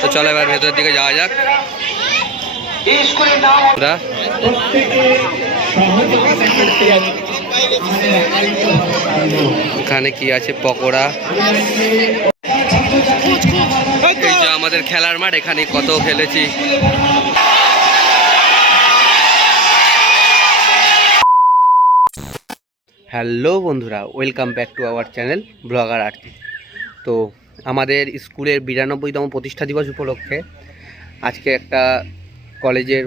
তো চলো এবার ভেতরের দিকে যাওয়া যাক। এখানে কি আছে? পকোড়া। এই যে আমাদের খেলার মাঠ, এখানে কত খেলেছি। হ্যালো বন্ধুরা, welcome back to our channel blogger Arati. তো আমাদের স্কুলের বিরানব্বইতম প্রতিষ্ঠা দিবস উপলক্ষে আজকে একটা কলেজের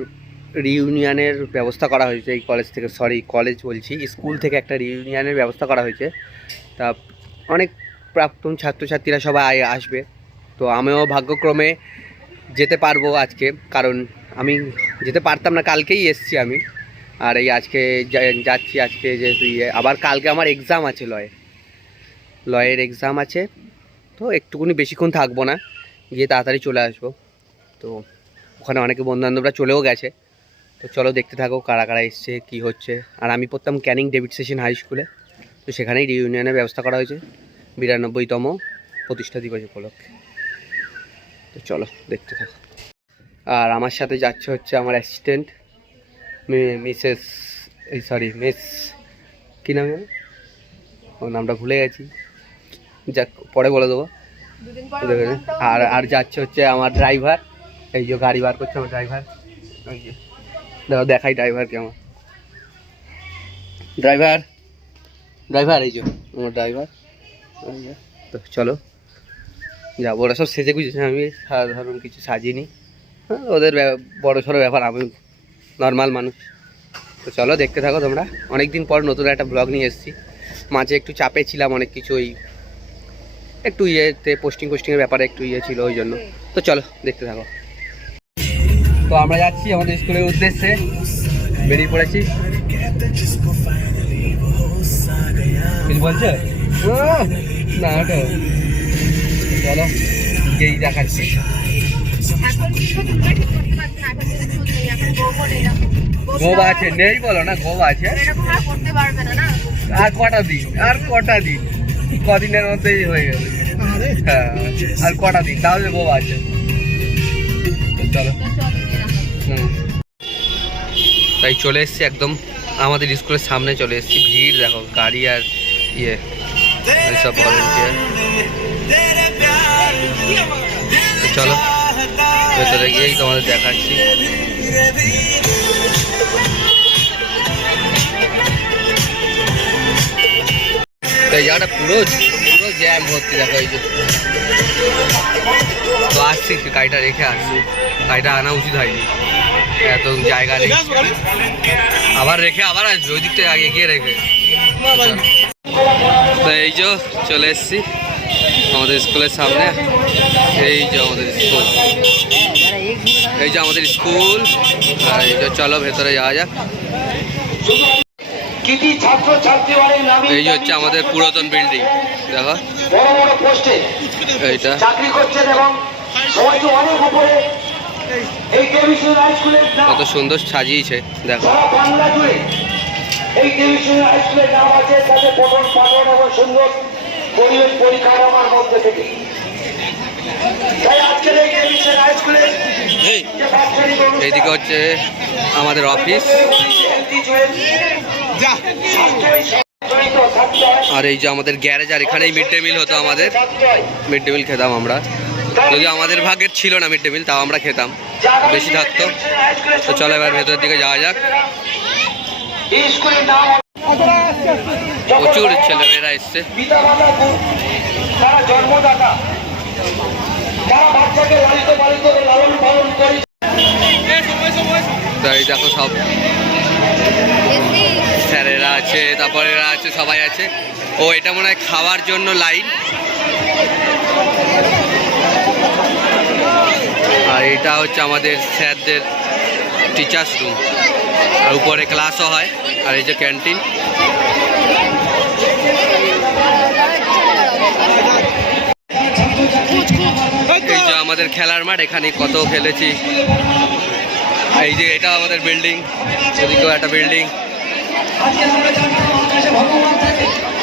রিইউনিয়নের ব্যবস্থা করা হয়েছে, এই কলেজ থেকে সরি কলেজ বলছি স্কুল থেকে একটা রিউনিয়নের ব্যবস্থা করা হয়েছে। তা অনেক প্রাক্তন ছাত্রছাত্রীরা সবাই আসবে। তো আমিও ভাগ্যক্রমে যেতে পারব আজকে, কারণ আমি যেতে পারতাম না, কালকেই এসছি আমি। আর এই আজকে যাচ্ছি আজকে যেহেতু ইয়ে আবার কালকে আমার এক্সাম আছে লয়ে। লয়ের এক্সাম আছে। তো একটুকুনি বেশিক্ষণ থাকব না, গিয়ে তাড়াতাড়ি চলে আসব। তো ওখানে অনেকে বন্ধুবান্ধবরা চলেও গেছে। তো চলো দেখতে থাকো কারা কারা এসছে, কী হচ্ছে। আর আমি পড়তাম ক্যানিং ডেভিড সেশন হাই স্কুলে, তো সেখানেই রিউনিয়নের ব্যবস্থা করা হয়েছে, বিরানব্বইতম প্রতিষ্ঠা দিবস উপলক্ষে। তো চলো দেখতে থাকো। আর আমার সাথে যাচ্ছে হচ্ছে আমার অ্যাসিস্ট্যান্ট মিসেস এই সরি মিস কী নাম জানো? ও নামটা ভুলে গেছি। যাক পরে বলে দেবো। আর আর যাচ্ছে হচ্ছে আমার ড্রাইভার এই যে গাড়ি বার করছে আমার ড্রাইভার দেখো দেখাই ড্রাইভারকে আমার। ড্রাইভার ড্রাইভার এই যে আমার ড্রাইভার তো চলো। যাব ওরা সব সেজে গুজেছে আমি সাধারণ কিছু সাজিনি। হ্যাঁ, ওদের বড় সড়ো ব্যাপার। আমি নর্মাল মানুষ। তো চলো দেখতে থাকো তোমরা। অনেক দিন পর নতুন একটা ব্লগ নিয়ে এসেছি। মাঝে একটু চাপে ছিলাম অনেক কিছু ওই একটু ইয়েতে পোস্টিং কোস্টিংয়ের ব্যাপারে একটু ইয়ে ছিল ওই জন্য। তো চলো দেখতে থাকো। তো আমরা যাচ্ছি আমাদের স্কুলের উদ্দেশ্যে। বেরিয়ে পড়েছি। বলছো? না ওটা চলো গেই দেখাচ্ছি। গোবা আছে নেই বলো না গোবা আছে। আর কটা দিন আর কটা দিন? কদিনের মধ্যেই হয়ে গেল। হ্যাঁ আর কটা দিন? তাহলে গোবা আছে। চলো। তাই চলে এসছি একদম আমাদের স্কুলের সামনে চলে এসেছি। ভিড় দেখো গাড়ি আর ইয়ে সব ভলেন্টিয়ার চলো ভেতরে গিয়েই তোমাদের দেখাচ্ছি। জায়গাটা পুরো পুরো জ্যাম ভর্তি দেখো এই যে। তো আসছি, গাড়িটা রেখে আসছি। গাড়িটা আনা উচিত হয়নি। এত জায়গা নেই। আবার রেখে, আবার আসবে, ওই দিকটা আগে গিয়ে রেখে। তো এই যে, চলে এসছি আমাদের স্কুলের সামনে। এই যে আমাদের স্কুল। এই যে আমাদের স্কুল। আর এই যে চলো, ভেতরে যাওয়া যাক। এই হচ্ছে আমাদের পুরাতন বিল্ডিং দেখো। বড় বড় পোস্টে এইটা। চাকরি করছেন এবং সমাজে অনেক উপরে। এই টেলিভিশন হাই স্কুলের কত সুন্দর সাজিয়েছে দেখো। বাংলা জুড়ে এই টেলিভিশন হাই স্কুলের নাম আছে তাদের পঠন পাঠন এবং সুন্দর পরিবেশ পরিকাঠামোর মধ্যে থেকে। তাই আজকের এই টেলিভিশন হাই স্কুলে এইদিকে হচ্ছে আমাদের অফিস আর এই যে আমাদের গ্যারেজ আর এখানেই মিড ডে মিল হতো আমাদের। মিড ডে মিল খেতাম আমরা। যদি আমাদের ভাগের ছিল না মিড ডে মিল তাও আমরা খেতাম। বেশি থাকতো। তো চলো এবার ভেতরের দিকে যাওয়া যাক। প্রচুর ছেলেমেয়েরা এসছে লালিত পালিত করে লালন পালন করে তো এই দেখো সব স্যারেরা আছে তারপরে এরা আছে, সবাই আছে। ও, এটা মনে হয় খাওয়ার জন্য লাইন। আর এটা হচ্ছে আমাদের স্যারদের টিচার্স রুম আর উপরে ক্লাসও হয়, আর এই যে ক্যান্টিন আমাদের খেলার মাঠ, এখানে কত খেলেছি। এই যে এটা আমাদের বিল্ডিং ওদিকেও একটা বিল্ডিং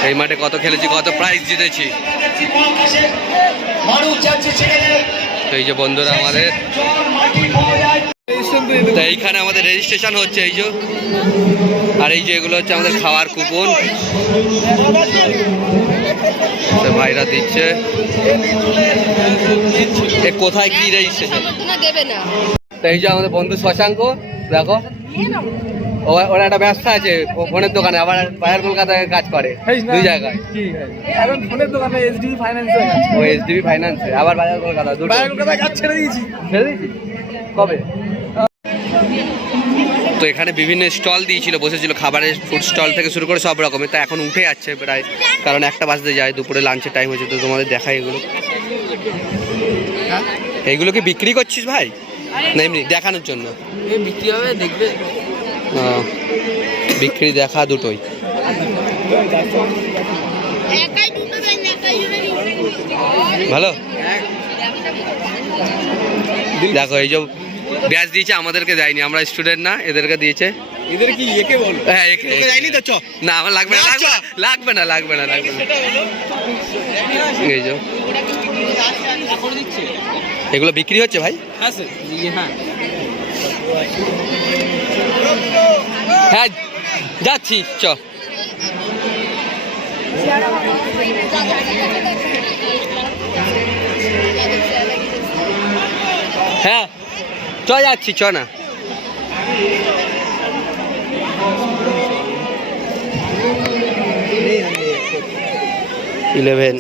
এই মাঠে কত খেলেছি, কত প্রাইজ জিতেছি। এই যে বন্ধুরা আমাদের। তো এইখানে আমাদের রেজিস্ট্রেশন হচ্ছে, এই যে। আর এই যে এগুলো হচ্ছে আমাদের খাওয়ার কুপন ভাইরা দিচ্ছে। কোথায় কি রেজিস্ট্রেশন দেবে না। তো এই যে আমাদের বন্ধু শশাঙ্ক? দেখো। ও- ওর একটা ব্যবসা আছে ও- ফোনের দোকানে আবার বাইরের কলকাতায় কাজ করে দুই জায়গায়। এখন ফোনের দোকানে এইচডি ফাইন্যান্সে ও এসডিবি ফাইন্যান্সে আবার বাজার কলকাতা দুটো। বাইরে কলকাতায় কাজ ছেড়ে দিয়েছি। ছেড়ে দিয়েছি? কবে? তো এখানে বিভিন্ন স্টল দিয়েছিল বসেছিল খাবারের ফুড স্টল থেকে শুরু করে সব রকমের তা এখন উঠে যাচ্ছে প্রায় কারণ একটা বাজতে যায় দুপুরে লাঞ্চের টাইম হয়েছে তো তোমাদের দেখাই এগুলো। এইগুলো কি বিক্রি করছিস ভাই? না এমনি দেখানোর জন্য। বিক্রি হবে দেখবে। বিক্রি দেখা দুটোই। একাই দুটো ভালো? দেখো এই যে ব্যাচ দিয়েছে আমাদেরকে দেয়নি। আমরা স্টুডেন্ট না এদেরকে দিয়েছে। এদের কি একে বল? হ্যাঁ একে যাইনি তো না আমার লাগবে না লাগবে না লাগবে না লাগবে না লাগবে না। এই যে এগুলো বিক্রি হচ্ছে ভাই? হ্যাঁ স্যার হ্যাঁ। হ্যাঁ যাচ্ছি চ। হ্যাঁ চ যাচ্ছি চ না। ইলেভেন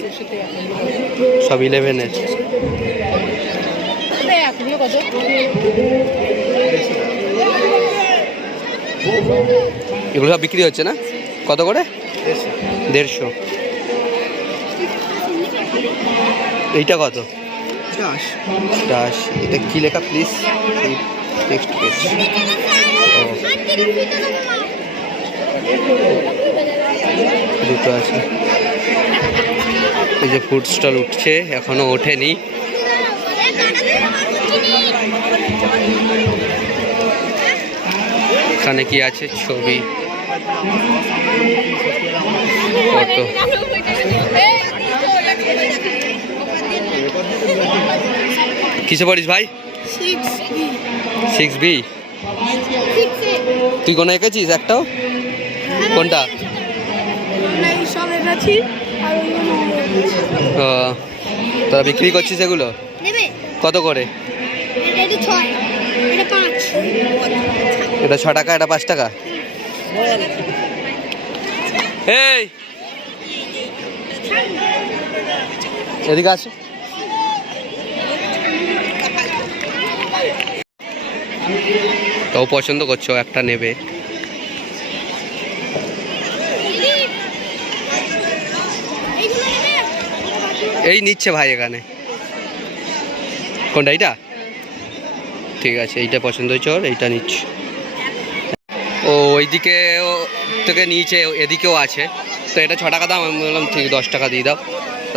সব ইলেভেনের। এগুলো সব বিক্রি হচ্ছে না? কত করে? দেড়শো। এইটা কত? দাস এটা কি লেখা? প্লিজ পেজ দুটো আছে। এই যে ফুড স্টল উঠছে এখনও ওঠেনি। এখানে কি আছে? ছবি। কিসে পড়িস ভাই? সিক্স বি তুই কোনো এঁকেছিস একটাও? কোনটা? তোরা বিক্রি করছিস এগুলো? কত করে? এটা ছয়। পাঁচ। এটা ছ টাকা, এটা পাঁচ টাকা। এই। এদিকে আছে তাও পছন্দ করছ একটা নেবে। এই নিচ্ছে ভাই এখানে। কোনটা, এইটা? ঠিক আছে, এইটা পছন্দ হয়েছে ওর, এইটা নিচ্ছে। ও ওইদিকে থেকে নিচে এদিকেও আছে। তো এটা ছ টাকা দাম, আমি বললাম, ঠিক, দশ টাকা দিয়ে দাও।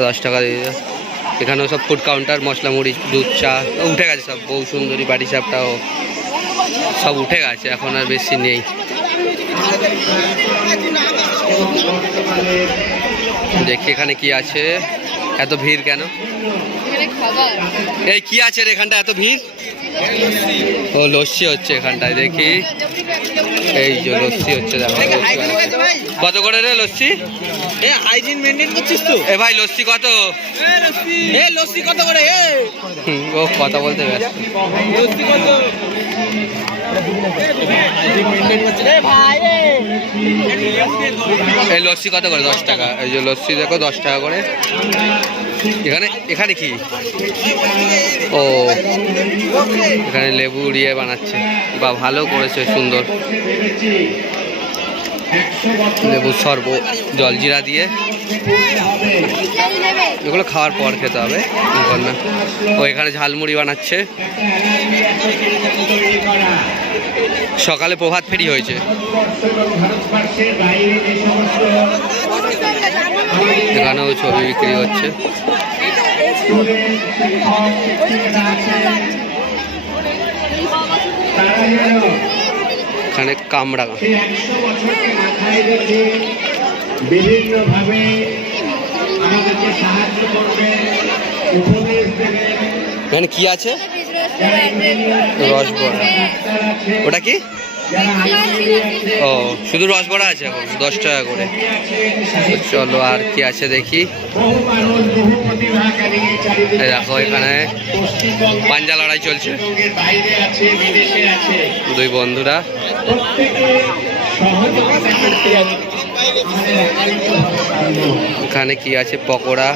দশ টাকা দিয়ে দাও এখানেও সব ফুড কাউন্টার মশলা, মুড়ি, দুধ, চা, উঠে গেছে সব। বউ, সুন্দরী, বাড়ি সাপটাও সব উঠে গেছে, এখন আর বেশি নেই। দেখি এখানে কি আছে। এত ভিড় কেন? এই কি আছে রে এখানটা এত ভিড়? ও লস্যি হচ্ছে এখানটায় দেখি। এই যে লস্যি হচ্ছে। কত করে রে লস্যি? এ হাইজিন মেনটেন করছিস তো? এ ভাই লস্যি কত? এ লস্যি কত করে? এ। হুম, ও কথা বলতে ব্যস্ত। লস্যি কত? এই লস্যি কত করে? দশ টাকা। এই যে লস্যি দেখো, দশ টাকা করে। এখানে এখানে কি? ও, এখানে লেবু দিয়ে বানাচ্ছে। বা ভালো করেছে, সুন্দর। লেবু সর্ব জলজিরা দিয়ে। এগুলো খাওয়ার পর খেতে হবে না। ও, এখানে ঝালমুড়ি বানাচ্ছে। সকালে প্রভাত ফেরি হয়েছে। এখানেও ছবি বিক্রি হচ্ছে। এখানে কামড়া। বিভিন্ন ভাবে আমাদেরকে সাহায্য করবে উপদেশ দেবে। এখানে কি আছে? রসবড়া। ওটা কি? ও, শুধু রসবড়া আছে এখন, দশ টাকা করে। চলো আর কি আছে দেখি। দেখো এখানে পাঞ্জা লড়াই চলছে। দুই বন্ধুরা। এখানে কি আছে? পকোড়া।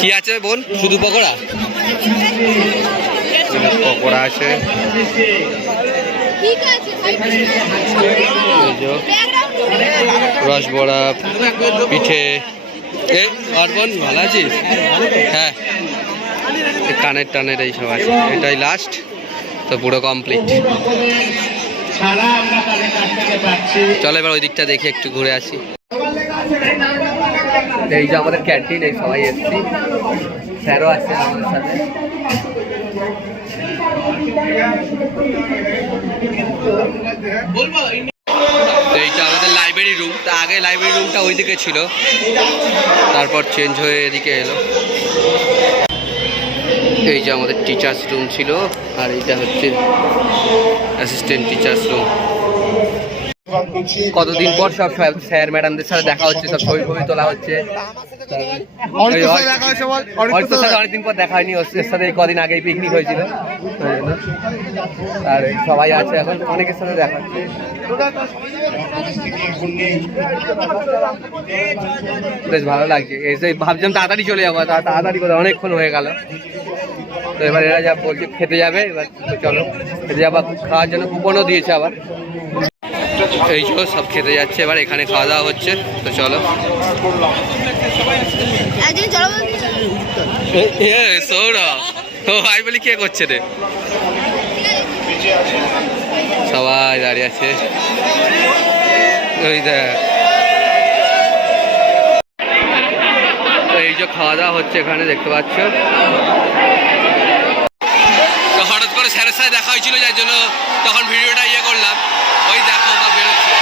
কি আছে বোন শুধু পকোড়া পকোড়া আছে ঠিক আছে রসবড়া পিঠে এ আর বোন ভালো আছিস হ্যাঁ এই কানের টানের এইসব আছে এটাই লাস্ট তো পুরো কমপ্লিট চলো এবার ওই দিকটা দেখি একটু ঘুরে আসি এই যে আমাদের ক্যান্টিন এই সবাই এসছি। স্যারও আছে আমাদের সাথে। এইটা আমাদের লাইব্রেরি রুম তা আগে লাইব্রেরি রুমটা ওইদিকে ছিল। তারপর চেঞ্জ হয়ে এদিকে এলো। এই যে আমাদের টিচার্স রুম ছিল আর এইটা হচ্ছে অ্যাসিস্ট্যান্ট টিচার্স রুম কতদিন পর সব স্যার ম্যাডামদের সাথে দেখা হচ্ছে সব ছবি ছবি তোলা হচ্ছে? অনেকদিন পর দেখা হয়নি ওর সাথে কদিন আগেই পিকনিক হয়েছিল। আর সবাই আছে এখন অনেকের সাথে দেখা হচ্ছে। বেশ ভালো লাগছে। এসে ভাবছিলাম তাড়াতাড়ি চলে যাব তাড়াতাড়ি করে অনেকক্ষণ হয়ে গেল। তো এবার এরা যা বলছে খেতে যাবে এবার চলো। খেতে যাবা খাওয়ার জন্য কুপনও দিয়েছে আবার। এই যে সব খেতে যাচ্ছে এবার এখানে খাওয়া দাওয়া হচ্ছে তো চলো। সৌরভ ও ভাই বলি কে করছে রে? সবাই দাঁড়িয়ে আছে। ওই দেখ। এই যে খাওয়া দাওয়া হচ্ছে এখানে দেখতে পাচ্ছ? সাথে দেখা হয়েছিল যার জন্য তখন ভিডিওটা ইয়ে করলাম। ওই দেখো বা বেরোচ্ছে।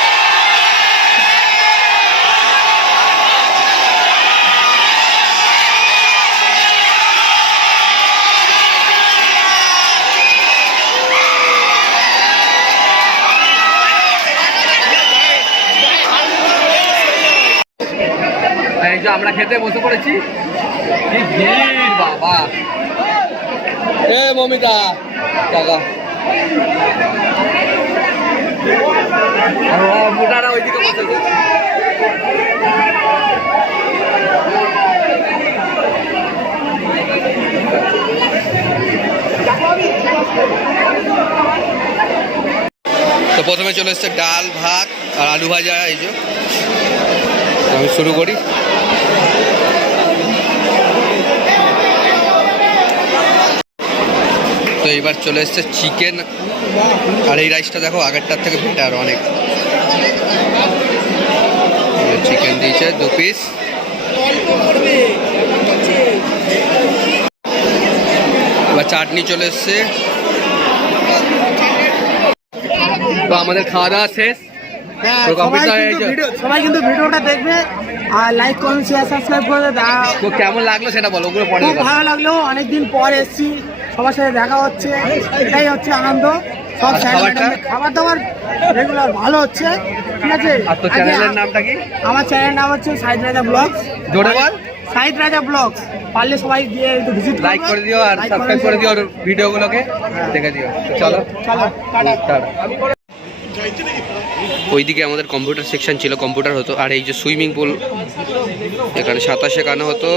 আমরা খেতে বসে পড়েছি। বাবা। এ মমিতা টাকা। মোটারা ওইদিকে বসেছে তো প্রথমে চলে এসছে ডাল ভাত আর আলু ভাজা এই যে। আমি শুরু করি। তো এবার চলে এসছে চিকেন। আর এই রাইসটা দেখো, আগেরটার থেকে বেটার অনেক। চিকেন দিয়েছে দু পিস এবার চাটনি চলে এসছে। তো আমাদের খাওয়া দাওয়া শেষ। সবাই কিন্তু ভিডিও সবাই কিন্তু ভিডিওটা দেখবে আর লাইক করুন শেয়ার সাবস্ক্রাইব করে দা- কেমন লাগল সেটা বলো ওগুলো পরে খুব ভালো লাগল অনেকদিন পর এসেছি সবার সাথে দেখা হচ্ছে এটাই হচ্ছে আনন্দ। সব খাবার দাবার রেগুলার ভালো হচ্ছে ঠিক আছে? আর তো আজকে চ্যানেলের নামটা কি? আমার চ্যানেলের নাম হচ্ছে সাইদ রাজা ব্লগস। জোরে বল। সাইদ রাজা ব্লগস। পারলে সবাই দিয়ে একটু ভিজিট লাইক করে দিও আর সাবস্ক্রাইব করে দিও। ভিডিওগুলোকে দেখে দিও। চলো। চলো টাটা। টাটা। ওইদিকে আমাদের কম্পিউটার সেকশন ছিল কম্পিউটার হতো। আর এই যে সুইমিং পুল এখানে সাঁতার শেখানো হতো।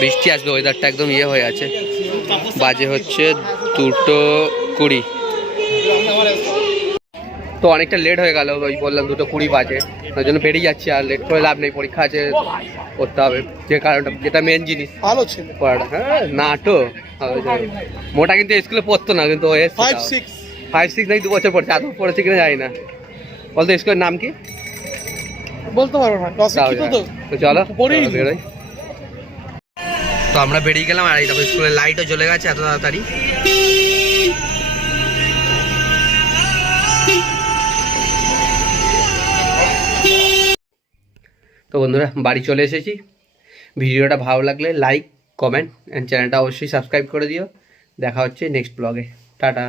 বৃষ্টি আসবে ওয়েদারটা একদম ইয়ে হয়ে আছে। বাজে হচ্ছে দুটো কুড়ি। তো অনেকটা লেট হয়ে গেল ওই বললাম দুটো কুড়ি বাজে। ওই জন্য বেরিয়ে যাচ্ছি আর লেট করে লাভ নেই পরীক্ষা আছে করতে হবে। যে কারণটা যেটা মেন জিনিস। ভালো ছিল। পড়াটা হ্যাঁ নাটো। মোটা কিন্তু স্কুলে পড়তো না কিন্তু ফাইভ সিক্স ফাইভ সিক্স নাকি দু বছর পড়ছে এত পড়েছে কিনা জানি না। বলতো স্কুলের নাম কি? বলতে পারব না তো। চলো বেরোই। তো আমরা বেরিয়ে গেলাম আর এই দেখো স্কুলের লাইটও জ্বলে গেছে এত তাড়াতাড়ি। তো বন্ধুরা, বাড়ি চলে এসেছি। ভিডিওটা ভালো লাগলে লাইক কমেন্ট অ্যান্ড চ্যানেলটা অবশ্যই সাবস্ক্রাইব করে দিও। দেখা হচ্ছে নেক্সট ব্লগে টাটা।